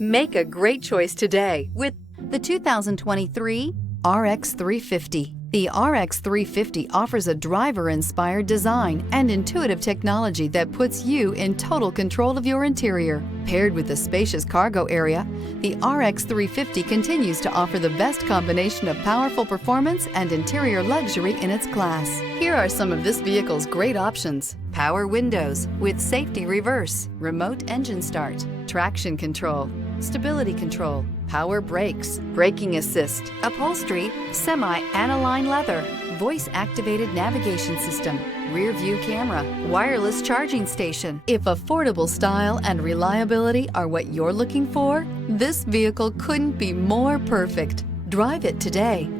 Make a great choice today with the 2023 RX 350. The RX 350 offers a driver-inspired design and intuitive technology that puts you in total control of your interior. Paired with a spacious cargo area, the RX 350 continues to offer the best combination of powerful performance and interior luxury in its class. Here are some of this vehicle's great options: power windows with safety reverse, remote engine start, traction control, stability control, power brakes, braking assist, upholstery, semi-aniline leather, voice-activated navigation system, rear view camera, wireless charging station. If affordable style and reliability are what you're looking for, this vehicle couldn't be more perfect. Drive it today.